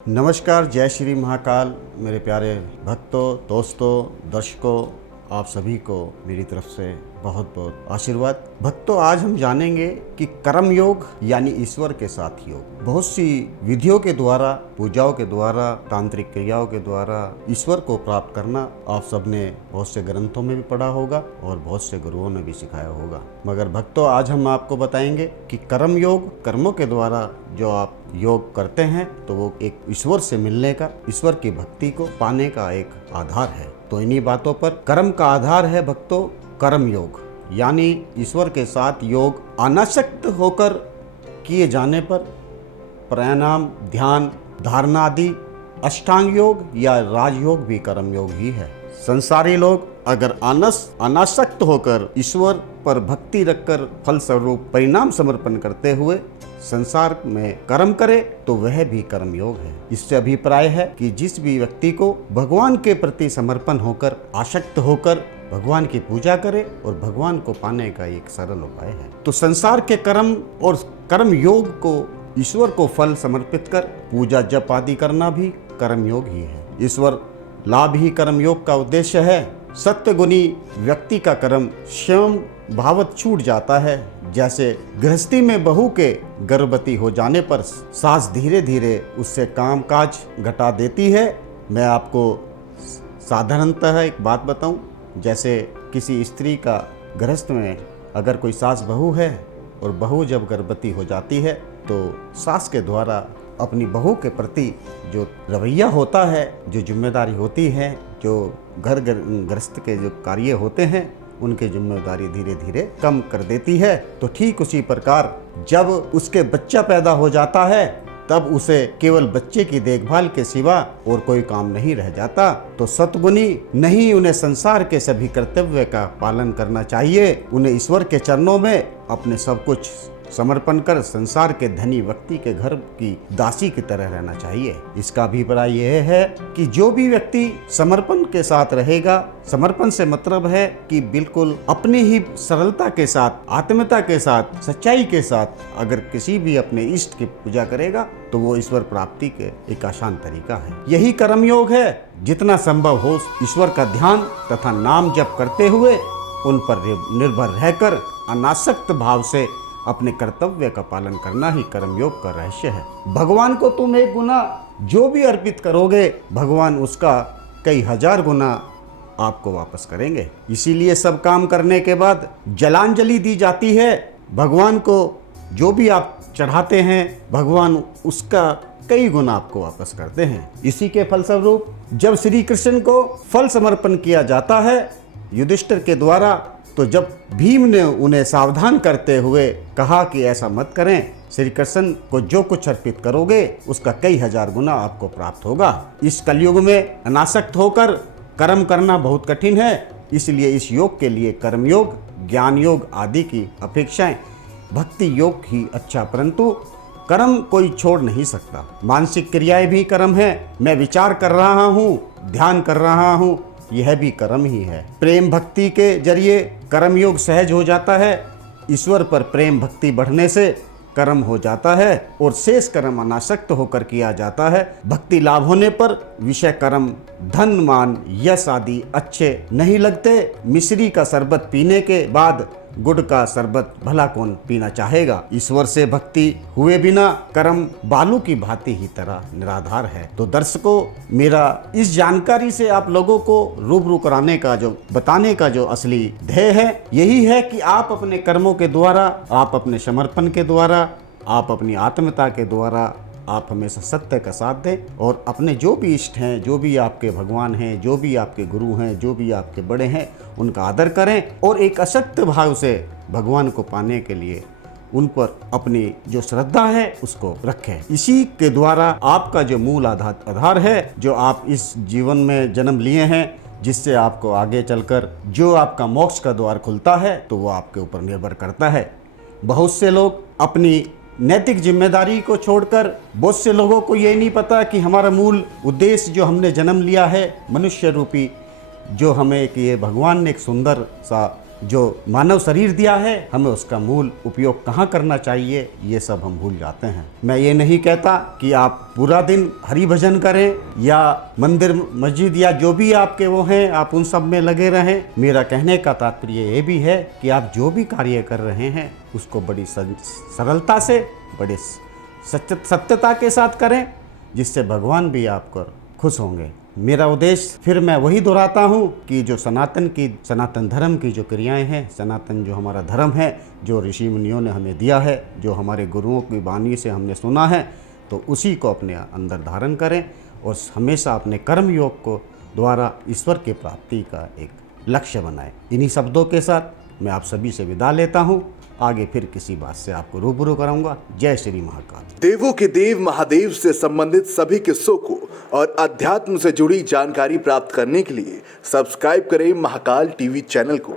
नमस्कार, जय श्री महाकाल। मेरे प्यारे भक्तों, दोस्तों, दर्शकों, आप सभी को मेरी तरफ से बहुत बहुत आशीर्वाद। भक्तों, आज हम जानेंगे कि कर्म योग यानी ईश्वर के साथ योग। बहुत सी विधियों के द्वारा, पूजाओं के द्वारा, तांत्रिक क्रियाओं के द्वारा ईश्वर को प्राप्त करना आप सबने बहुत से ग्रंथों में भी पढ़ा होगा और बहुत से गुरुओं ने भी सिखाया होगा। मगर भक्तों, आज हम आपको बताएंगे कि कर्म योग, कर्मों के द्वारा जो आप योग करते हैं तो वो एक ईश्वर से मिलने का, ईश्वर की भक्ति को पाने का एक आधार है। तो इन्हीं बातों पर कर्म का आधार है भक्तों कर्म योग, यानी ईश्वर के साथ योग अनासक्त होकर किए जाने पर प्राणायाम, ध्यान, धारणा आदि अष्टांग योग या राजयोग भी कर्म योग ही है। संसारी लोग अगर अनासक्त होकर ईश्वर पर भक्ति रखकर फल स्वरूप परिणाम समर्पण करते हुए संसार में कर्म करे तो वह भी कर्म योग है। इससे अभिप्राय है कि जिस भी व्यक्ति को भगवान के प्रति समर्पण होकर, आसक्त होकर भगवान की पूजा करे और भगवान को पाने का एक सरल उपाय है। तो संसार के कर्म और कर्म योग को ईश्वर को फल समर्पित कर पूजा जप आदि करना भी कर्म योग ही है। ईश्वर लाभ ही कर्म योग का उद्देश्य है। सत्य गुणी व्यक्ति का कर्म स्वयं भावत छूट जाता है। जैसे गृहस्थी में बहू के गर्भवती हो जाने पर सास धीरे धीरे उससे काम काज घटा देती है। मैं आपको साधारणतः एक बात बताऊं, जैसे किसी स्त्री का गृहस्थ में अगर कोई सास बहू है और बहू जब गर्भवती हो जाती है तो सास के द्वारा अपनी बहू के प्रति जो रवैया होता है, जो जिम्मेदारी होती है, जो घर गृहस्थ के जो कार्य होते हैं उनकी जिम्मेदारी धीरे धीरे कम कर देती है। तो ठीक उसी प्रकार जब उसके बच्चा पैदा हो जाता है तब उसे केवल बच्चे की देखभाल के सिवा और कोई काम नहीं रह जाता। तो सतगुणी नहीं, उन्हें संसार के सभी कर्तव्य का पालन करना चाहिए। उन्हें ईश्वर के चरणों में अपने सब कुछ समर्पण कर संसार के धनी व्यक्ति के घर की दासी की तरह रहना चाहिए। इसका अभिप्राय यह है कि जो भी व्यक्ति समर्पण के साथ रहेगा, समर्पण से मतलब है कि बिल्कुल अपनी ही सरलता के साथ, आत्मीयता के साथ, सच्चाई के साथ अगर किसी भी अपने इष्ट की पूजा करेगा तो वो ईश्वर प्राप्ति के एक आसान तरीका है। यही कर्म योग है। जितना संभव हो ईश्वर का ध्यान तथा नाम जप करते हुए उन पर निर्भर रहकर अनासक्त भाव से अपने कर्तव्य का पालन करना ही कर्मयोग का रहस्य है। भगवान को तुम एक गुना जो भी अर्पित करोगे, भगवान उसका कई हजार गुना आपको वापस करेंगे। इसीलिए सब काम करने के बाद जलांजलि दी जाती है। भगवान को जो भी आप चढ़ाते हैं, भगवान उसका कई गुना आपको वापस करते हैं। इसी के फलस्वरूप जब श्री कृष्ण को फल समर्पण किया जाता है युधिष्ठिर के द्वारा, तो जब भीम ने उन्हें सावधान करते हुए कहा कि ऐसा मत करें, श्री कृष्ण को जो कुछ अर्पित करोगे उसका कई हजार गुना आपको प्राप्त होगा। इस कलयुग में अनासक्त होकर कर्म करना बहुत कठिन है। इसलिए इस योग के लिए कर्म योग, ज्ञान योग आदि की अपेक्षाएं भक्ति योग ही अच्छा, परंतु कर्म कोई छोड़ नहीं सकता। मानसिक क्रियाएं भी कर्म है। मैं विचार कर रहा हूँ, ध्यान कर रहा हूँ, यह भी कर्म ही है। प्रेम भक्ति के जरिए कर्म योग सहज हो जाता है। ईश्वर पर प्रेम भक्ति बढ़ने से कर्म हो जाता है और शेष कर्म अनासक्त होकर किया जाता है। भक्ति लाभ होने पर विषय कर्म, धन, मान, यश आदि अच्छे नहीं लगते। मिश्री का शरबत पीने के बाद गुड़ का शरबत भला कौन पीना चाहेगा। ईश्वर से भक्ति हुए बिना कर्म बालू की भांति ही तरह निराधार है। तो दर्शकों, मेरा इस जानकारी से आप लोगों को रूबरू कराने का, जो बताने का जो असली ध्येय है, यही है कि आप अपने कर्मों के द्वारा, आप अपने समर्पण के द्वारा, आप अपनी आत्मीयता के द्वारा आप हमेशा सत्य का साथ दें और अपने जो भी इष्ट हैं, जो भी आपके भगवान हैं, जो भी आपके गुरु हैं, जो भी आपके बड़े हैं, उनका आदर करें और एक अशक्त भाव से भगवान को पाने के लिए उन पर अपनी जो श्रद्धा है उसको रखें। इसी के द्वारा आपका जो मूल आधार है, जो आप इस जीवन में जन्म लिए हैं, जिससे आपको आगे चलकर जो आपका मोक्ष का द्वार खुलता है, तो वो आपके ऊपर निर्भर करता है। बहुत से लोग अपनी नैतिक जिम्मेदारी को छोड़कर, बहुत से लोगों को ये नहीं पता कि हमारा मूल उद्देश्य, जो हमने जन्म लिया है मनुष्य रूपी, जो हमें कि ये भगवान ने एक सुंदर सा जो मानव शरीर दिया है हमें उसका मूल उपयोग कहाँ करना चाहिए, ये सब हम भूल जाते हैं। मैं ये नहीं कहता कि आप पूरा दिन हरि भजन करें या मंदिर मस्जिद या जो भी आपके वो हैं आप उन सब में लगे रहें। मेरा कहने का तात्पर्य ये भी है कि आप जो भी कार्य कर रहे हैं उसको बड़ी सरलता से, बड़े सत्यता के साथ करें, जिससे भगवान भी आपको खुश होंगे। मेरा उद्देश्य फिर मैं वही दोहराता हूँ कि जो सनातन धर्म की जो क्रियाएं हैं, सनातन जो हमारा धर्म है, जो ऋषि मुनियों ने हमें दिया है, जो हमारे गुरुओं की वाणी से हमने सुना है, तो उसी को अपने अंदर धारण करें और हमेशा अपने कर्म योग को द्वारा ईश्वर की प्राप्ति का एक लक्ष्य बनाएं। इन्हीं शब्दों के साथ मैं आप सभी से विदा लेता हूँ। आगे फिर किसी बात से आपको रूबरू कराऊंगा। जय श्री महाकाल। देवों के देव महादेव से संबंधित सभी किस्सों को और अध्यात्म से जुड़ी जानकारी प्राप्त करने के लिए सब्सक्राइब करें महाकाल टीवी चैनल को।